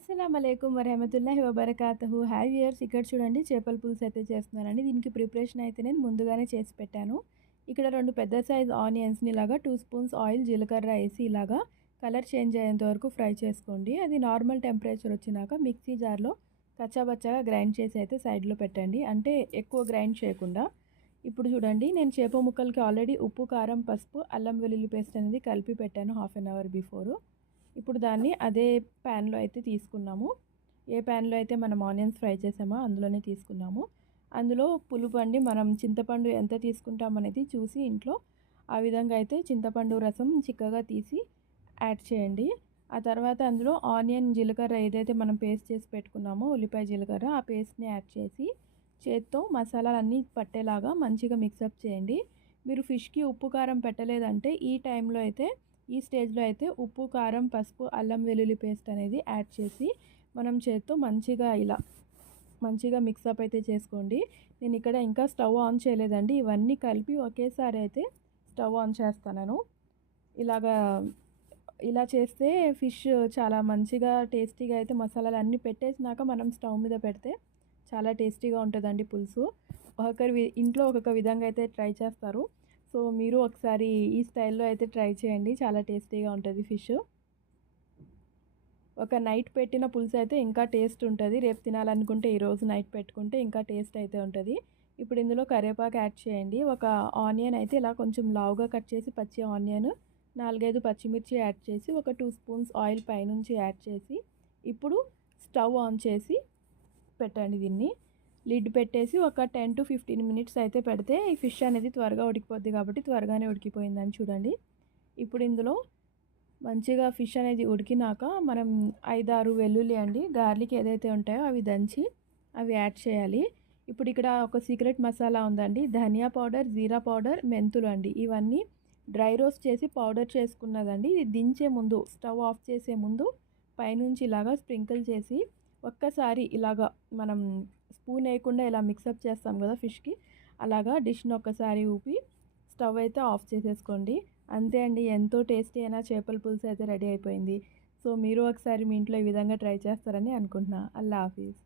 అస్సలాముఅలైకుం వరహమతుల్లాహి వబరకాతుహు. Hi viewers, ఇక్కడ చూడండి చేపల పులుసు అయితే చేస్తున్నానండి. దీనికి ప్రిపరేషన్ అయితే నేను ముందుగానే చేసి పెట్టాను. ఇక్కడ 2 పెద్ద సైజ్ ఆనియన్స్ని ఇలాగా 2 స్పూన్స్ ఆయిల్ జీలకర్ర వేసి ఇలాగా కలర్ చేంజ్ అయ్యేంత వరకు ఫ్రై చేసుకోండి. అది నార్మల్ టెంపరేచర్ వచ్చినాక మిక్సీ జార్లో కచ్చాబచ్చాగా గ్రైండ్ చేసి అయితే సైడ్లో పెట్టండి, అంటే ఎక్కువ గ్రైండ్ చేయకుండా. ఇప్పుడు చూడండి, నేను చేప ముక్కలకి ఆల్రెడీ ఉప్పు, కారం, పసుపు, అల్లం వెల్లుల్లి పేస్ట్ అనేది కలిపి పెట్టాను హాఫ్ అన్ అవర్ బిఫోరు. ఇప్పుడు దాన్ని అదే ప్యాన్లో అయితే తీసుకున్నాము. ఏ ప్యాన్లో అయితే మనం ఆనియన్స్ ఫ్రై చేసామో అందులోనే తీసుకున్నాము. అందులో పులుపు అండి, మనం చింతపండు ఎంత తీసుకుంటామనేది చూసి ఇంట్లో ఆ విధంగా అయితే చింతపండు రసం చిక్కగా తీసి యాడ్ చేయండి. ఆ తర్వాత అందులో ఆనియన్, జీలకర్ర ఏదైతే మనం పేస్ట్ చేసి పెట్టుకున్నామో ఉల్లిపాయ జీలకర్ర, ఆ పేస్ట్ని యాడ్ చేసి చేత్తో మసాలాలన్నీ పట్టేలాగా మంచిగా మిక్సప్ చేయండి. మీరు ఫిష్కి ఉప్పు కారం పెట్టలేదంటే ఈ టైంలో అయితే ఈ స్టేజ్లో అయితే ఉప్పు, కారం, పసుపు, అల్లం వెల్లుల్లి పేస్ట్ అనేది యాడ్ చేసి మనం చేత్తో మంచిగా మిక్సప్ అయితే చేసుకోండి. నేను ఇక్కడ ఇంకా స్టవ్ ఆన్ చేయలేదండి, ఇవన్నీ కలిపి ఒకేసారి అయితే స్టవ్ ఆన్ చేస్తాను. ఇలా చేస్తే ఫిష్ చాలా మంచిగా టేస్టీగా అయితే మసాలాలు అన్నీ పెట్టేసినాక మనం స్టవ్ మీద పెడితే చాలా టేస్టీగా ఉంటుందండి పులుసు. ఇంట్లో ఒక్కొక్క విధంగా అయితే ట్రై చేస్తారు. సో మీరు ఒకసారి ఈ స్టైల్లో అయితే ట్రై చేయండి, చాలా టేస్టీగా ఉంటుంది ఫిష్. ఒక నైట్ పెట్టిన పులుసు అయితే ఇంకా టేస్ట్ ఉంటుంది. రేపు తినాలనుకుంటే ఈరోజు నైట్ పెట్టుకుంటే ఇంకా టేస్ట్ అయితే ఉంటుంది. ఇప్పుడు ఇందులో కరివేపాకు యాడ్ చేయండి. ఒక ఆనియన్ అయితే ఇలా కొంచెం లావుగా కట్ చేసి పచ్చి ఆనియన్, 4-5 పచ్చిమిర్చి యాడ్ చేసి ఒక 2 స్పూన్స్ ఆయిల్ పైనుంచి యాడ్ చేసి ఇప్పుడు స్టవ్ ఆన్ చేసి పెట్టండి. దీన్ని లిడ్ పెట్టేసి ఒక 10 to 15 మినిట్స్ అయితే పెడితే ఈ ఫిష్ అనేది త్వరగా ఉడికిపోద్ది, కాబట్టి త్వరగానే ఉడికిపోయిందని చూడండి. ఇప్పుడు ఇందులో మంచిగా ఫిష్ అనేది ఉడికినాక మనం 5-6 వెల్లుల్లి అండి, గార్లిక్ ఏదైతే ఉంటాయో అవి దంచి అవి యాడ్ చేయాలి. ఇప్పుడు ఇక్కడ ఒక సీక్రెట్ మసాలా ఉందండి, ధనియా పౌడర్, జీరా పౌడర్, మెంతులు అండి. ఇవన్నీ డ్రై రోస్ట్ చేసి పౌడర్ చేసుకున్నదండి. ఇది దించే ముందు, స్టవ్ ఆఫ్ చేసే ముందు పైనుంచి ఇలాగా స్ప్రింకిల్ చేసి ఒక్కసారి ఇలాగా మనం స్పూన్ వేయకుండా ఇలా మిక్సప్ చేస్తాం కదా ఫిష్కి, అలాగా డిష్ని ఒక్కసారి ఊపి స్టవ్ అయితే ఆఫ్ చేసేసుకోండి. అంతే అండి, ఎంతో టేస్టీ అయిన చేపల పులుసు అయితే రెడీ అయిపోయింది. సో మీరు ఒకసారి మీ ఇంట్లో ఈ విధంగా ట్రై చేస్తారని అనుకుంటున్నా. అల్లా హాఫీజ్.